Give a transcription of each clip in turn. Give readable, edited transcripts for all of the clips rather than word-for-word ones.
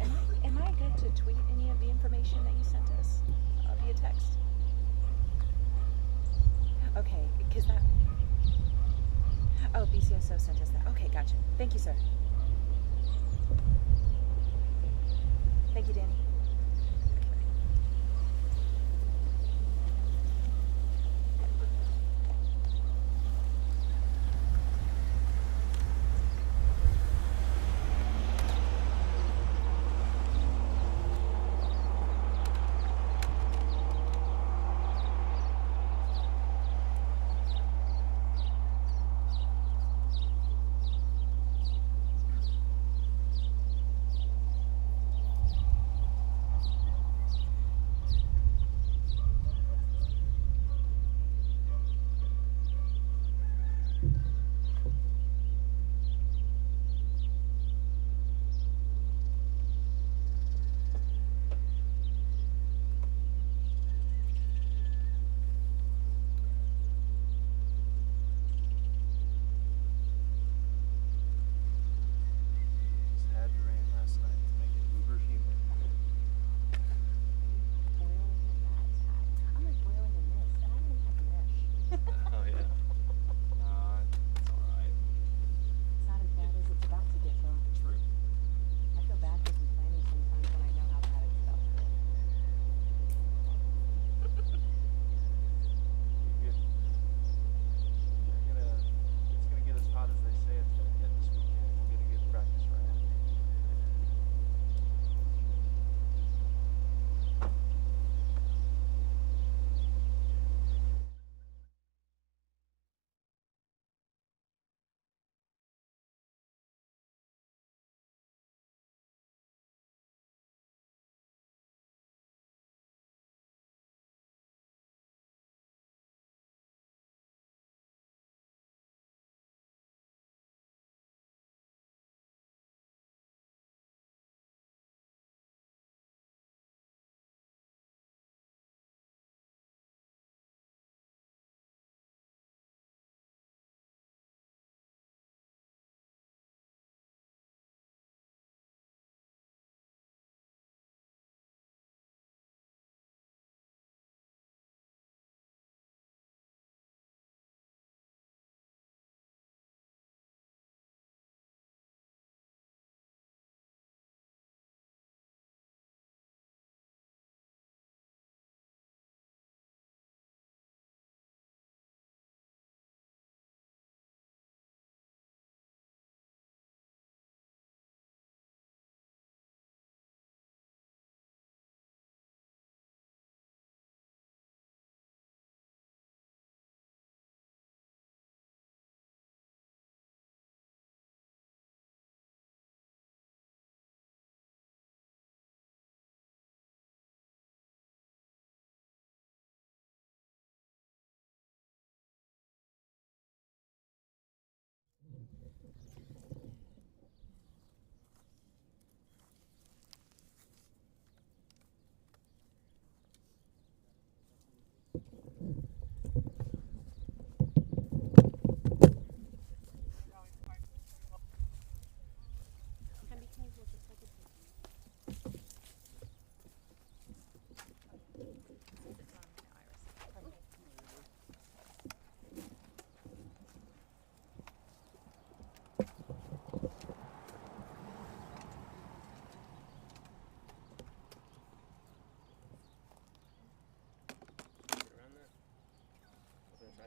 Am I good to tweet any of the information that you sent us via text? Okay, because that. Oh, BCSO sent us that. Okay, gotcha. Thank you, sir. Thank you, Danny.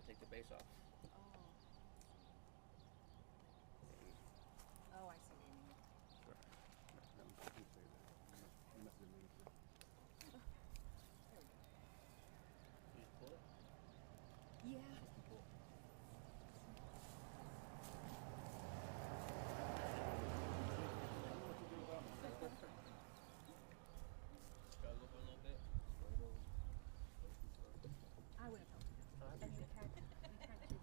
Take the base off. Oh, I see what you mean. You just pull it? Yeah. Struggle for a little bit. I would have helped. Oh, I And appreciate it. we tried to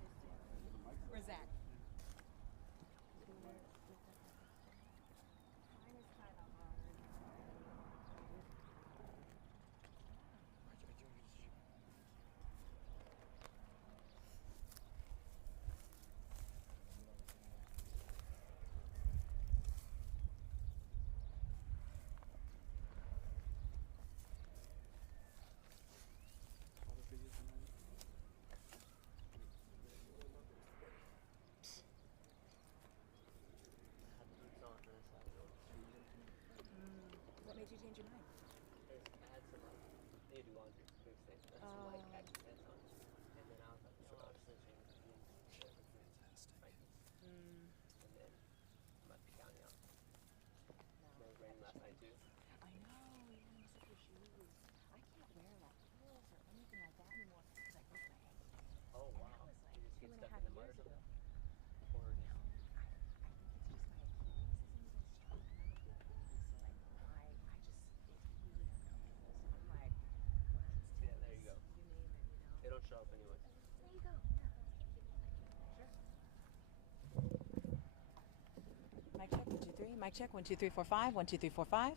Mic check, 1 2 3 4 5, 1 2 3 4 5.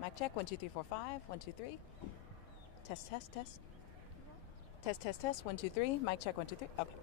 Mic check, 1 2 3 4 5, 1 2 3. Test, test, test. Test, test, test, 1 2 3. Mic check, 1 2 3. Okay.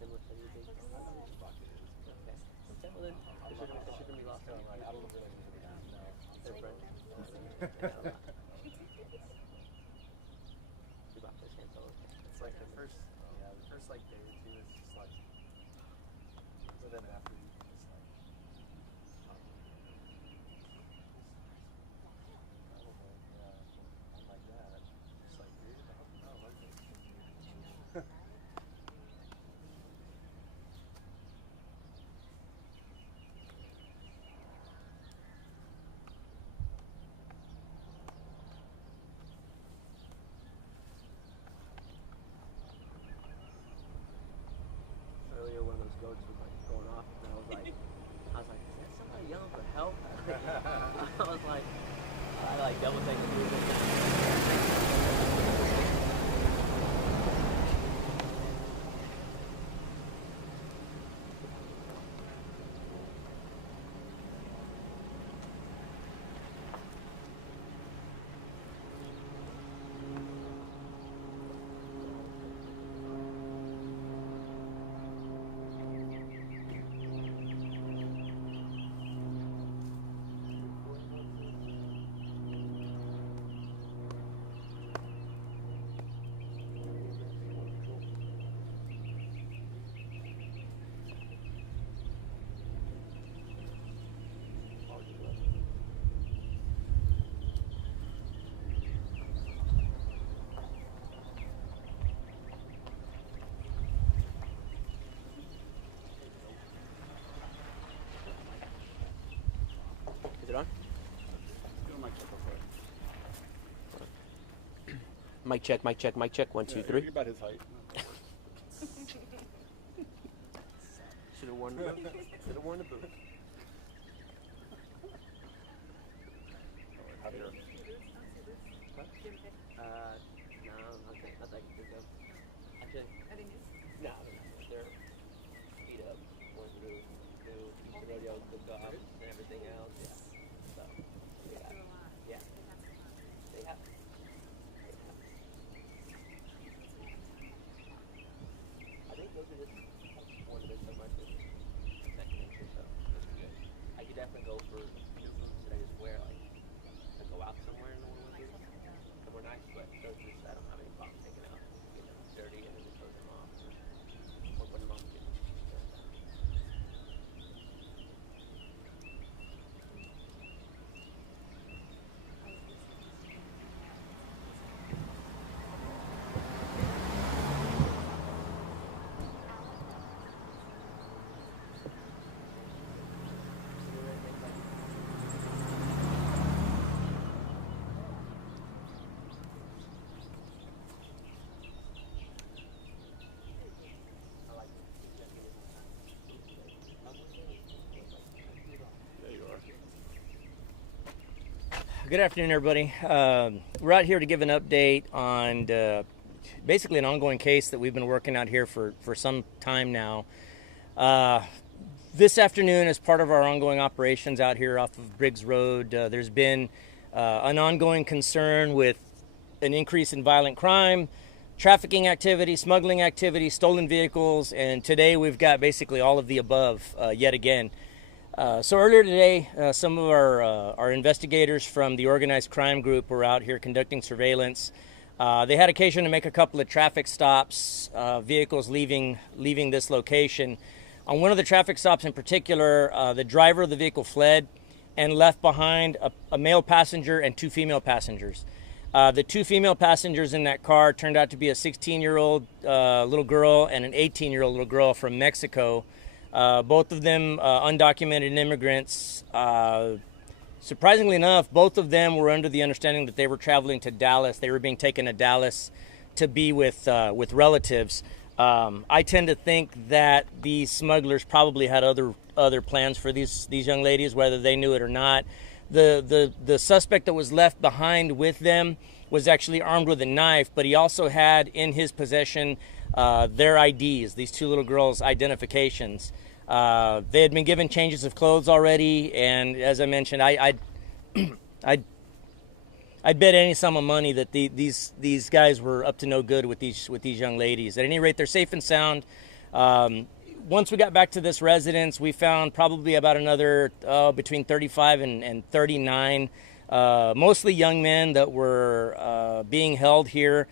similar to anything? Okay. Okay, well then, it shouldn't be lost on you. I don't really usually have, no. They're friends. You got this hand solo. It's like the first like day or two, it's just like, but then after you can just like, probably, yeah, I'm like that. Just like, dude, I don't like it. Earlier, one of those goats was like going off, and I was like, is that somebody yelling for help? I was like, I like double take it. Is it on? Mic check, mic check, mic check. 1, 2, 3. You're about his height. Should have worn the boot. Should have worn the boot. Have your, No, not that I can think of. Actually, no, they're beat up. Ones who keep the rodeo cook off and everything else. Yeah. So, yeah. They have. I think those are just one of the so much second nature, so those are good. I could definitely go for should I just wear like to go out somewhere in the one with somewhere nice, but those just I don't have any problem taking out, getting them dirty and then just throw them off or put them on. Good afternoon, everybody. We're out here to give an update on basically an ongoing case that we've been working out here for some time now. This afternoon, as part of our ongoing operations out here off of Briggs Road, there's been an ongoing concern with an increase in violent crime, trafficking activity, smuggling activity, stolen vehicles, and today we've got basically all of the above yet again. So earlier today, some of our investigators from the organized crime group were out here conducting surveillance. They had occasion to make a couple of traffic stops, vehicles leaving this location. On one of the traffic stops in particular, the driver of the vehicle fled and left behind a male passenger and 2 female passengers. The 2 female passengers in that car turned out to be a 16-year-old little girl and an 18-year-old little girl from Mexico. Both of them undocumented immigrants. Surprisingly enough, both of them were under the understanding that they were traveling to Dallas. They were being taken to Dallas to be with relatives. I tend to think that these smugglers probably had other plans for these young ladies, whether they knew it or not. The suspect that was left behind with them was actually armed with a knife, but he also had in his possession their IDs, these 2 little girls' identifications. They had been given changes of clothes already, and as I mentioned, I'd bet any sum of money that these guys were up to no good with these young ladies. At any rate, they're safe and sound. Once we got back to this residence, we found probably about another between 35 and 39, mostly young men that were being held here,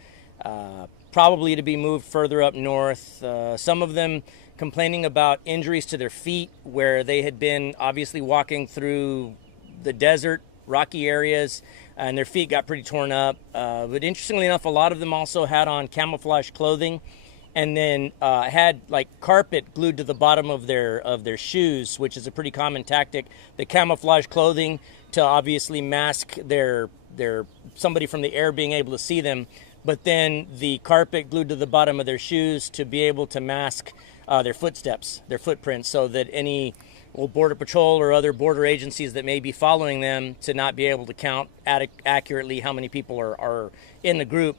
probably to be moved further up north. Some of them complaining about injuries to their feet, where they had been obviously walking through the desert, rocky areas, and their feet got pretty torn up. But interestingly enough, a lot of them also had on camouflage clothing, and then had like carpet glued to the bottom of their shoes, which is a pretty common tactic. The camouflage clothing to obviously mask their somebody from the air being able to see them, but then the carpet glued to the bottom of their shoes to be able to mask their footsteps, their footprints, so that any Border Patrol or other border agencies that may be following them to not be able to count accurately how many people are in the group.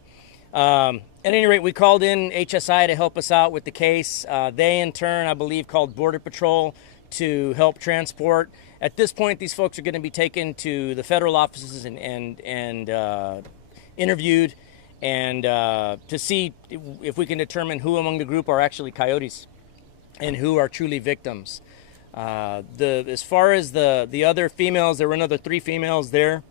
At any rate, we called in HSI to help us out with the case. They, in turn, I believe, called Border Patrol to help transport. At this point, these folks are going to be taken to the federal offices and interviewed, and to see if we can determine who among the group are actually coyotes and who are truly victims. As far as the other females, there were another 3 females there.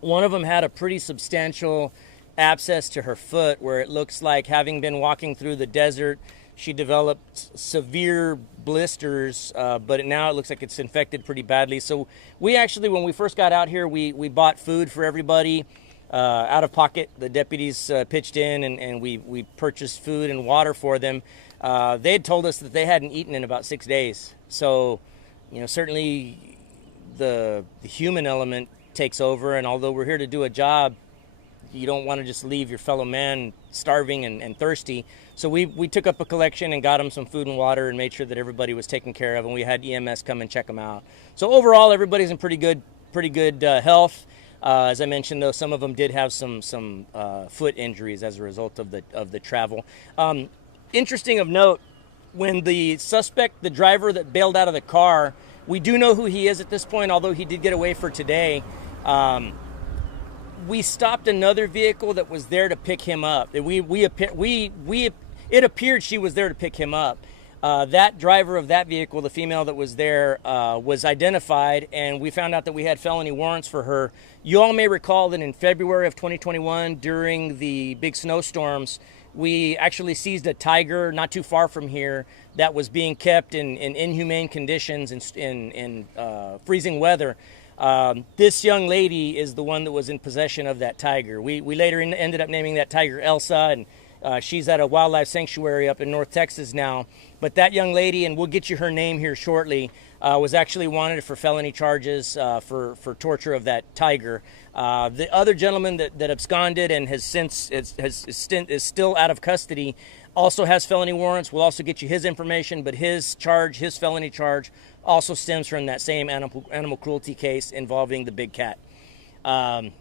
One of them had a pretty substantial abscess to her foot, where it looks like, having been walking through the desert, she developed severe blisters, but now it looks like it's infected pretty badly. So we actually, when we first got out here, we bought food for everybody out of pocket. The deputies pitched in, and we purchased food and water for them. They had told us that they hadn't eaten in about 6 days. So, certainly the human element takes over, and although we're here to do a job, you don't want to just leave your fellow man starving and thirsty. So we took up a collection and got them some food and water and made sure that everybody was taken care of, and we had EMS come and check them out. So overall, everybody's in pretty good health. As I mentioned, though, some of them did have some foot injuries as a result of the travel. Interesting of note, when the suspect, the driver that bailed out of the car, we do know who he is at this point, although he did get away for today. We stopped another vehicle that was there to pick him up. It appeared she was there to pick him up. That driver of that vehicle, the female that was there, was identified, and we found out that we had felony warrants for her. You all may recall that in February of 2021, during the big snowstorms, we actually seized a tiger not too far from here that was being kept in inhumane conditions in freezing weather. This young lady is the one that was in possession of that tiger. We later ended up naming that tiger Elsa, and she's at a wildlife sanctuary up in North Texas now. But that young lady, and we'll get you her name here shortly, was actually wanted for felony charges for torture of that tiger. The other gentleman that absconded and is still out of custody also has felony warrants. We'll also get you his information, but his felony charge, also stems from that same animal cruelty case involving the big cat.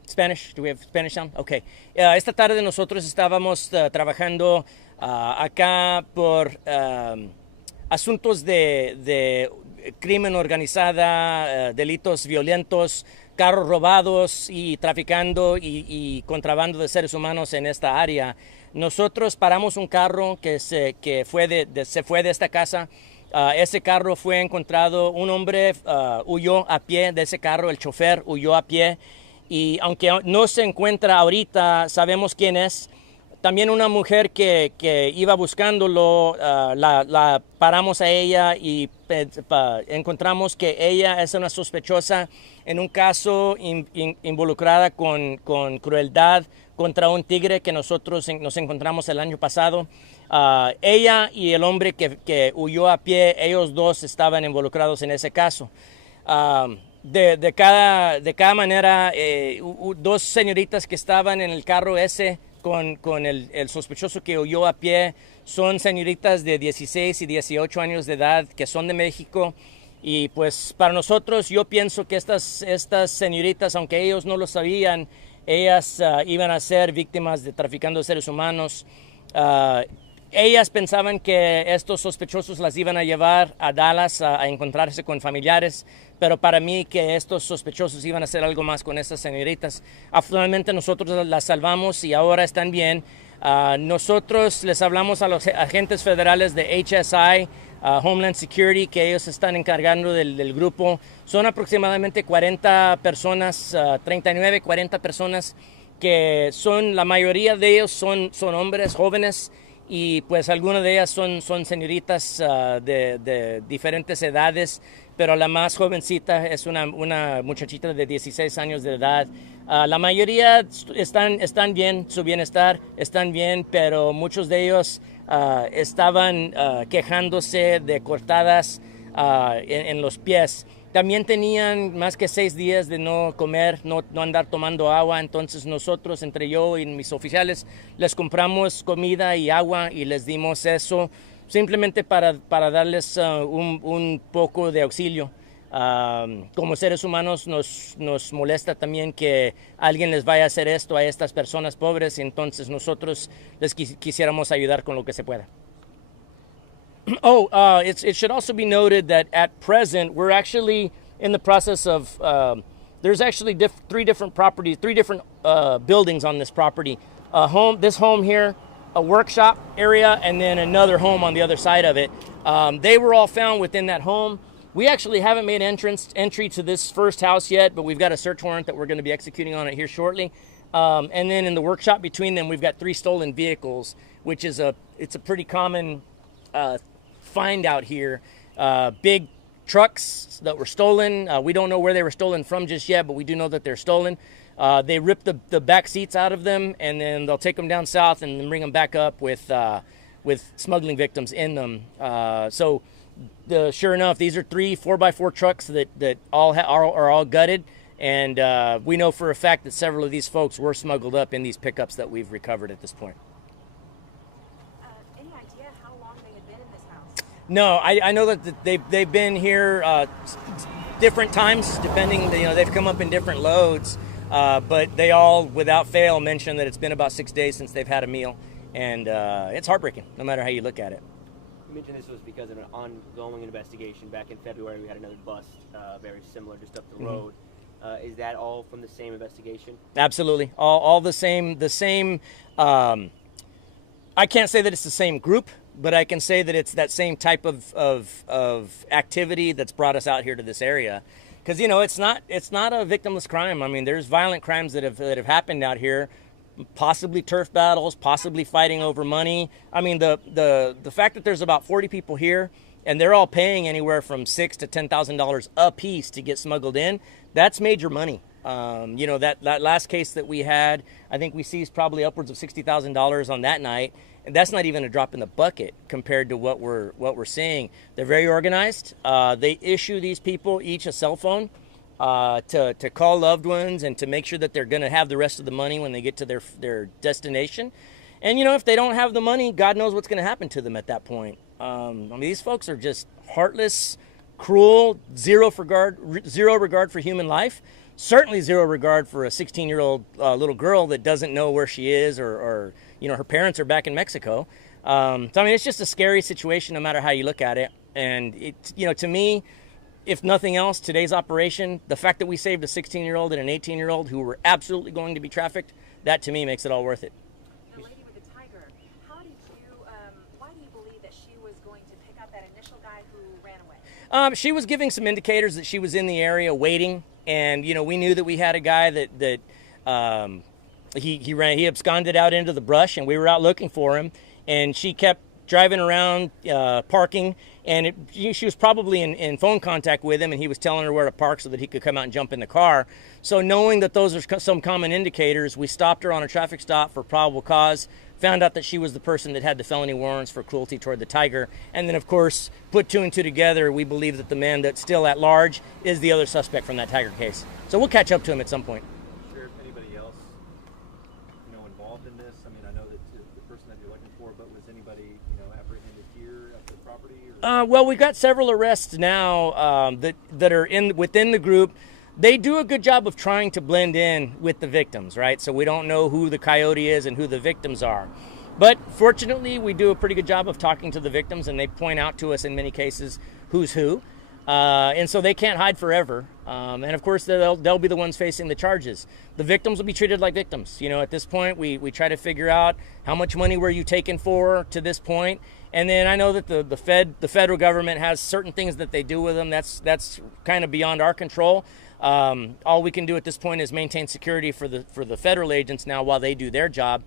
Spanish? Do we have Spanish sound? Okay. Esta tarde nosotros estábamos trabajando acá por asuntos de crimen organizada, delitos violentos, carros robados y traficando y contrabando de seres humanos en esta área. Nosotros paramos un carro que se fue de esta casa. Ese carro fue encontrado, un hombre huyó a pie de ese carro, el chofer huyó a pie, y aunque no se encuentra ahorita, sabemos quién es. También una mujer que iba buscándolo, la paramos a ella y encontramos que ella es una sospechosa en un caso involucrada con crueldad contra un tigre que nosotros nos encontramos el año pasado. Ella y el hombre que huyó a pie, ellos dos estaban involucrados en ese caso. De cada manera, 2 señoritas que estaban en el carro ese con el sospechoso que huyó a pie son señoritas de 16 y 18 años de edad que son de México. Y pues para nosotros, yo pienso que estas señoritas, aunque ellos no lo sabían, ellas iban a ser víctimas de traficando de seres humanos. Ellas pensaban que estos sospechosos las iban a llevar a Dallas a encontrarse con familiares, pero para mí que estos sospechosos iban a hacer algo más con estas señoritas. Afortunadamente nosotros las salvamos y ahora están bien. Nosotros les hablamos a los agentes federales de HSI, Homeland Security, que ellos están encargando del grupo. Son aproximadamente 40 personas, 39, 40 personas, que son, la mayoría de ellos son hombres jóvenes, y pues algunas de ellas son señoritas de diferentes edades, pero la más jovencita es una muchachita de 16 años de edad. La mayoría están bien, su bienestar están bien, pero muchos de ellos estaban quejándose de cortadas en los pies. También tenían más que 6 días de no comer, no andar tomando agua. Entonces nosotros, entre yo y mis oficiales, les compramos comida y agua y les dimos eso simplemente para darles un poco de auxilio. Como seres humanos nos molesta también que alguien les vaya a hacer esto a estas personas pobres, y entonces nosotros les quisiéramos ayudar con lo que se pueda. It should also be noted that at present we're actually in the process of there's actually three different buildings on this property. This home here, a workshop area, and then another home on the other side of it. They were all found within that home. We actually haven't made entry to this first house yet, but we've got a search warrant that we're going to be executing on it here shortly. And then in the workshop between them, we've got 3 stolen vehicles, which is it's a pretty common find out here. Big trucks that were stolen. We don't know where they were stolen from just yet, but we do know that they're stolen. They rip the back seats out of them, and then they'll take them down south and then bring them back up with smuggling victims in them. Sure enough, these are 3 4x4 trucks that are all gutted, and we know for a fact that several of these folks were smuggled up in these pickups that we've recovered at this point. Any idea how long they had been in this house? No, I know that they've been here different times, depending. They've come up in different loads, but they all, without fail, mention that it's been about 6 days since they've had a meal, and it's heartbreaking, no matter how you look at it. You mentioned this was because of an ongoing investigation. Back in February, we had another bust, very similar, just up the road. Is that all from the same investigation? Absolutely, all the same. I can't say that it's the same group, but I can say that it's that same type of activity that's brought us out here to this area. Because it's not a victimless crime. I mean, there's violent crimes that have happened out here. Possibly turf battles, possibly fighting over money. I mean, the fact that there's about 40 people here and they're all paying anywhere from $6,000 to $10,000 a piece to get smuggled in, that's major money. That last case that we had, I think we seized probably upwards of $60,000 on that night, and that's not even a drop in the bucket compared to what we're seeing. They're very organized. They issue these people each a cell phone to call loved ones and to make sure that they're going to have the rest of the money when they get to their destination. And if they don't have the money, God knows what's going to happen to them at that point. These folks are just heartless, cruel, zero regard for human life. Certainly zero regard for a 16-year-old little girl that doesn't know where she is, or her parents are back in Mexico. It's just a scary situation no matter how you look at it. And to me, if nothing else, today's operation, the fact that we saved a 16-year-old and an 18-year-old who were absolutely going to be trafficked, that to me makes it all worth it. The lady with the tiger, why do you believe that she was going to pick up that initial guy who ran away? She was giving some indicators that she was in the area waiting, and we knew that we had a guy that he absconded out into the brush, and we were out looking for him, and she kept driving around, parking, and she was probably in phone contact with him, and he was telling her where to park so that he could come out and jump in the car. So knowing that those are some common indicators, we stopped her on a traffic stop for probable cause, found out that she was the person that had the felony warrants for cruelty toward the tiger, and then of course put 2 and 2 together. We believe that the man that's still at large is the other suspect from that tiger case. So we'll catch up to him at some point. Sure, if anybody else, involved in this. I mean, I know that the person that you're looking for, but was anybody, apprehended here at the property? Or? Well, we've got several arrests now that are within the group. They do a good job of trying to blend in with the victims, right? So we don't know who the coyote is and who the victims are. But fortunately, we do a pretty good job of talking to the victims, and they point out to us in many cases who's who. And so they can't hide forever. And of course, they'll be the ones facing the charges. The victims will be treated like victims. You know, at this point, we try to figure out how much money were you taken for to this point. And then I know that the federal government has certain things that they do with them. That's kind of beyond our control. All we can do at this point is maintain security for the federal agents now while they do their job.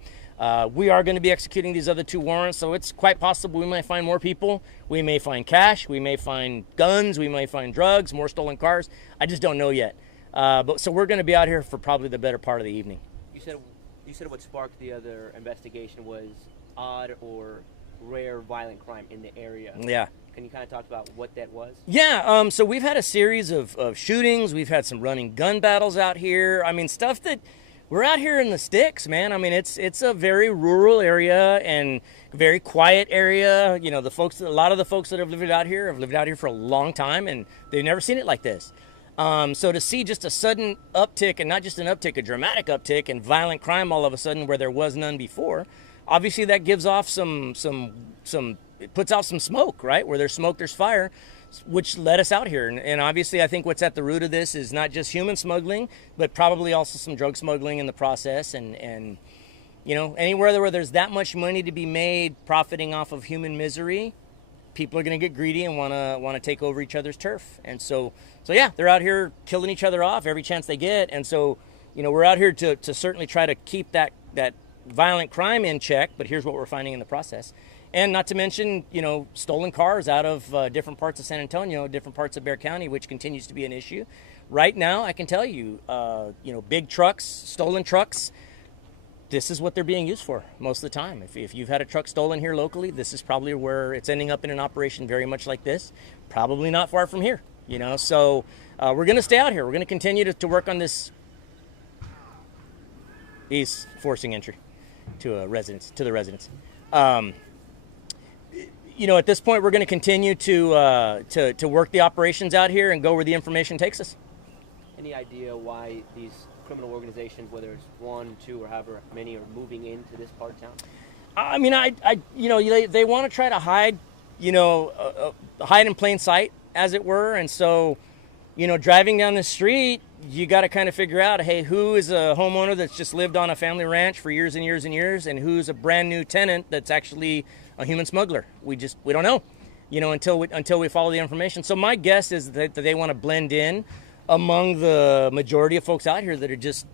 We are going to be executing these other 2 warrants, so it's quite possible we might find more people. We may find cash, we may find guns, we may find drugs, more stolen cars. I just don't know yet. So we're going to be out here for probably the better part of the evening. You said what sparked the other investigation was odd or rare violent crime in the area. Yeah. Can you kind of talk about what that was? Yeah, so we've had a series of shootings. We've had some running gun battles out here. I mean, stuff that... We're out here in the sticks, man. I mean, it's a very rural area and very quiet area. You know, a lot of the folks that have lived out here for a long time, and they've never seen it like this. So to see just a sudden uptick, and not just an uptick, a dramatic uptick in violent crime all of a sudden where there was none before, obviously that gives off it puts out some smoke, right? Where there's smoke, there's fire, which led us out here. And obviously I think what's at the root of this is not just human smuggling, but probably also some drug smuggling in the process. And you know, anywhere where there's that much money to be made profiting off of human misery, people are going to get greedy and want to take over each other's turf. And so yeah, they're out here killing each other off every chance they get. And so, you know, we're out here to certainly try to keep that violent crime in check, but here's what we're finding in the process. And not to mention, you know, stolen cars out of different parts of San Antonio, different parts of Bexar County, which continues to be an issue. Right now, I can tell you, you know, big trucks, stolen trucks, this is what they're being used for most of the time. If you've had a truck stolen here locally, this is probably where it's ending up in an operation very much like this. Probably not far from here, you know. So we're going to stay out here. We're going to continue to work on this. He's forcing entry to the residence. You know, at this point, we're going to continue to work the operations out here and go where the information takes us. Any idea why these criminal organizations, whether it's 1, 2, or however many, are moving into this part of town? I mean, you know, they want to try to hide, you know, hide in plain sight, as it were. And so, you know, driving down the street, you got to kind of figure out, hey, who is a homeowner that's just lived on a family ranch for years and years and years, and who's a brand new tenant that's actually a human smuggler. We don't know, you know, until we follow the information. So my guess is that they want to blend in among the majority of folks out here that are just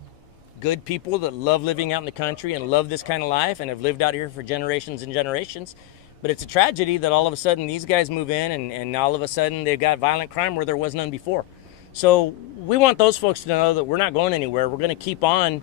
good people that love living out in the country and love this kind of life and have lived out here for generations and generations. But it's a tragedy that all of a sudden these guys move in and all of a sudden they've got violent crime where there was none before. So we want those folks to know that we're not going anywhere. We're going to keep on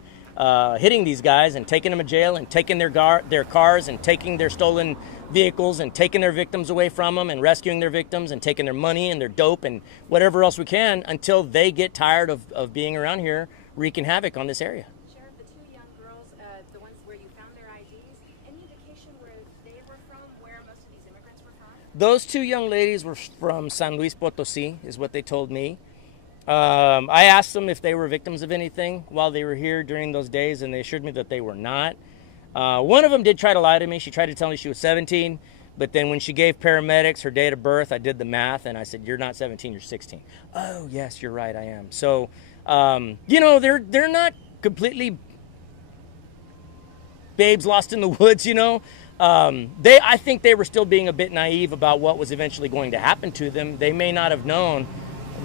hitting these guys and taking them to jail and taking their cars and taking their stolen vehicles and taking their victims away from them and rescuing their victims and taking their money and their dope and whatever else we can until they get tired of being around here wreaking havoc on this area. Sheriff, the 2 young girls, the ones where you found their IDs, any indication where they were from, where most of these immigrants were from? Those 2 young ladies were from San Luis Potosí, is what they told me. I asked them if they were victims of anything while they were here during those days, and they assured me that they were not. One of them did try to lie to me. She tried to tell me she was 17, but then when she gave paramedics her date of birth, I did the math, and I said, "You're not 17, you're 16. Oh, yes, you're right, I am. So, you know, they're not completely babes lost in the woods, you know. I think they were still being a bit naive about what was eventually going to happen to them. They may not have known,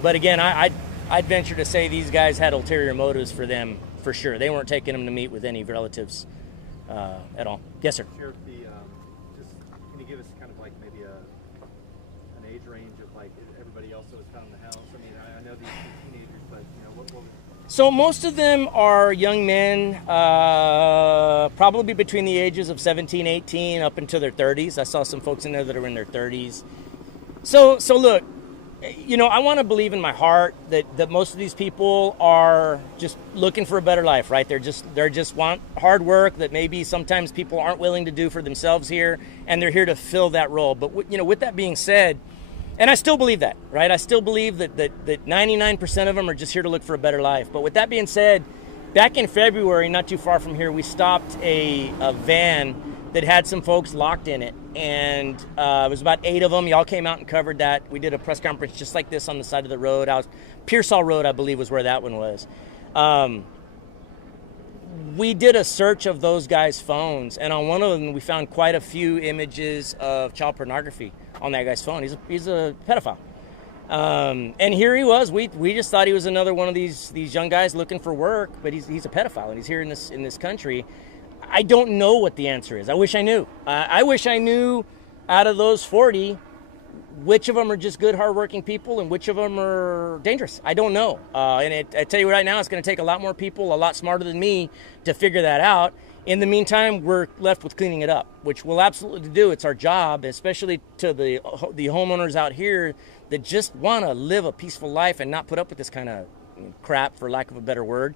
but again, I'd venture to say these guys had ulterior motives for them, for sure. They weren't taking them to meet with any relatives at all. Yes, sir. Sheriff, just can you give us kind of like maybe an age range of like everybody else that was found in the house? I mean, I know these teenagers, but you know, what was... So most of them are young men, probably between the ages of 17, 18, up into their 30s. I saw some folks in there that are in their 30s. So look, you know, I want to believe in my heart that most of these people are just looking for a better life, right? They're just want hard work that maybe sometimes people aren't willing to do for themselves here, and they're here to fill that role. But you know, with that being said, and I still believe that, right? I still believe that 99% of them are just here to look for a better life. But with that being said, back in February, not too far from here, we stopped a van that had some folks locked in it. and it was about 8 of them. Y'all came out and covered that. We did a press conference just like this on the side of the road. Pearsall Road, I believe, was where that one was. We did a search of those guys' phones, and on one of them, we found quite a few images of child pornography on that guy's phone. He's a pedophile. And here he was. We just thought he was another one of these young guys looking for work, but he's a pedophile, and he's here in this country. I don't know what the answer is. I wish I knew. I wish I knew out of those 40, which of them are just good, hardworking people and which of them are dangerous. I don't know. I tell you right now, it's going to take a lot more people, a lot smarter than me, to figure that out. In the meantime, we're left with cleaning it up, which we'll absolutely do. It's our job, especially to the homeowners out here that just want to live a peaceful life and not put up with this kind of crap, for lack of a better word.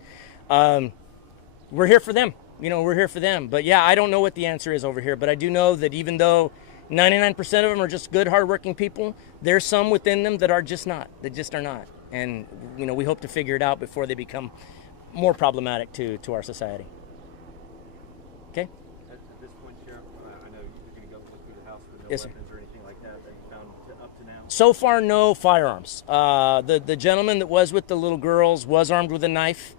We're here for them. We're here for them. But yeah, I don't know what the answer is over here. But I do know that even though 99% of them are just good, hardworking people, there's some within them that are just not. They just are not. And, we hope to figure it out before they become more problematic to our society. Okay? At this point, Sheriff, I know you're going to go look through the house with no Yes, sir. weapons or anything like that you found up to now? So far, no firearms. The gentleman that was with the little girls was armed with a knife.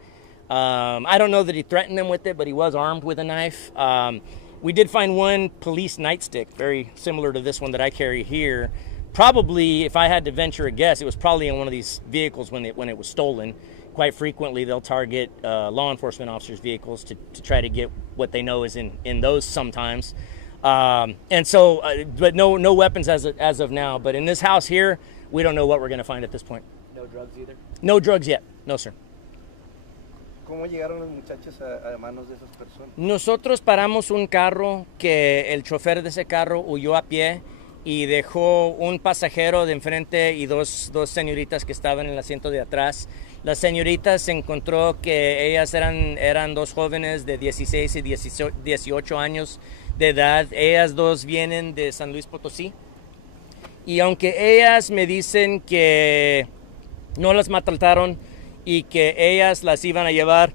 I don't know that he threatened them with it, but he was armed with a knife. We did find one police nightstick, very similar to this one that I carry here. Probably, if I had to venture a guess, it was probably in one of these vehicles when it was stolen. Quite frequently, they'll target law enforcement officers' vehicles to try to get what they know is in those sometimes. And so, but no weapons as of now. But in this house here, we don't know what we're going to find at this point. No drugs either? No drugs yet. No, sir. ¿Cómo llegaron los muchachos a manos de esas personas? Nosotros paramos un carro que el chofer de ese carro huyó a pie y dejó un pasajero de enfrente y dos señoritas que estaban en el asiento de atrás. Las señoritas se encontró que ellas eran dos jóvenes de 16 y 18 años de edad. Ellas dos vienen de San Luis Potosí. Y aunque ellas me dicen que no las maltrataron y que ellas las iban a llevar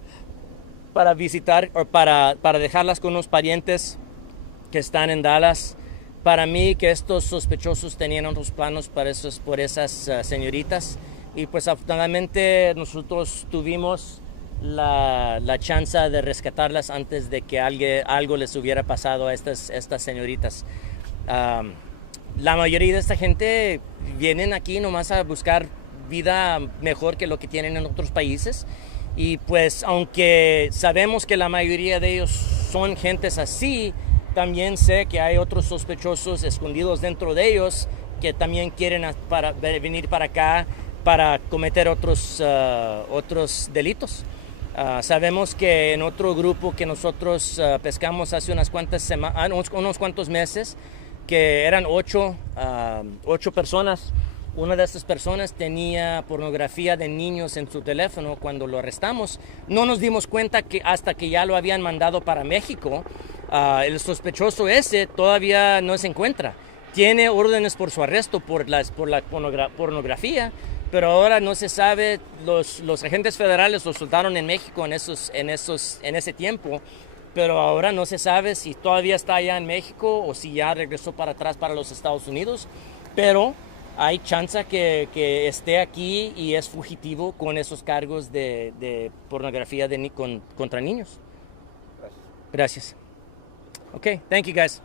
para visitar o para dejarlas con unos parientes que están en Dallas, para mí que estos sospechosos tenían otros planos por esas señoritas. Y pues afortunadamente nosotros tuvimos la chance de rescatarlas antes de que algo les hubiera pasado a estas señoritas. La mayoría de esta gente vienen aquí nomás a buscar vida mejor que lo que tienen en otros países. Y pues aunque sabemos que la mayoría de ellos son gentes así, también sé que hay otros sospechosos escondidos dentro de ellos que también quieren venir para acá para cometer otros delitos. Sabemos que en otro grupo que nosotros pescamos hace unos cuantos meses, que eran 8 personas. Una de estas personas tenía pornografía de niños en su teléfono cuando lo arrestamos. No nos dimos cuenta que hasta que ya lo habían mandado para México. El sospechoso ese todavía no se encuentra. Tiene órdenes por su arresto por la pornografía, pero ahora no se sabe. Los agentes federales lo soltaron en México en ese tiempo, pero ahora no se sabe si todavía está allá en México o si ya regresó para atrás para los Estados Unidos. Pero hay chance que esté aquí y es fugitivo con esos cargos de pornografía contra niños. Gracias. Okay, thank you guys.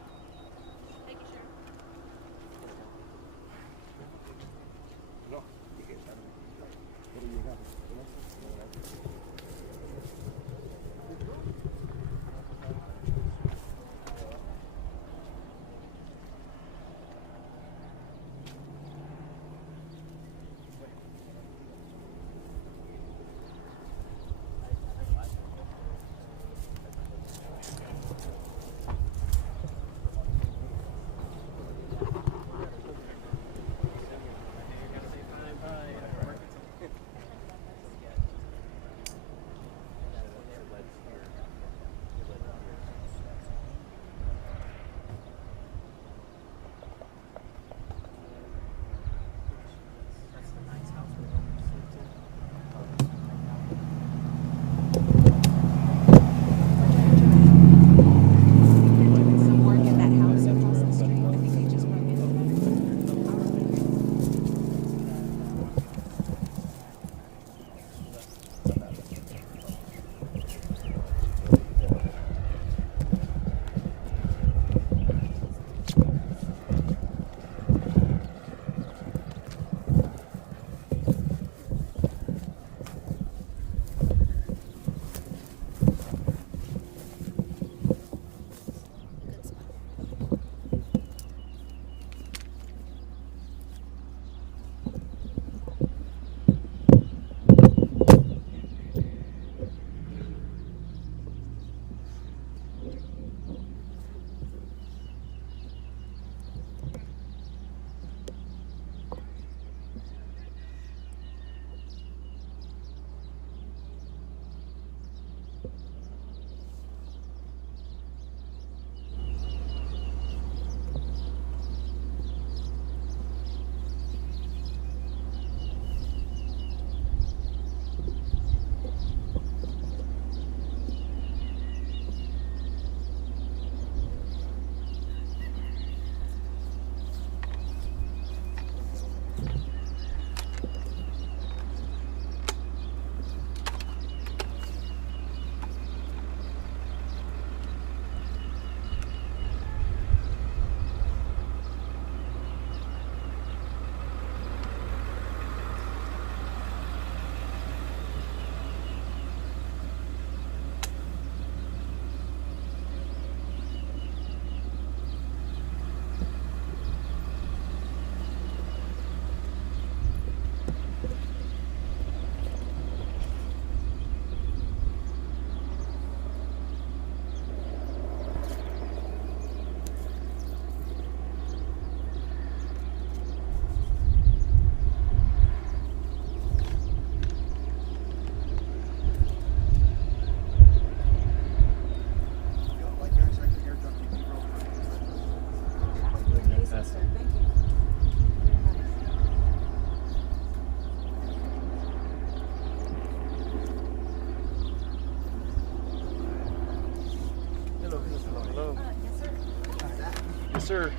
Yes, sir.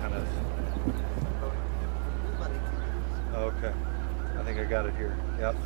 Kind of. Okay. I think I got it here. Yep.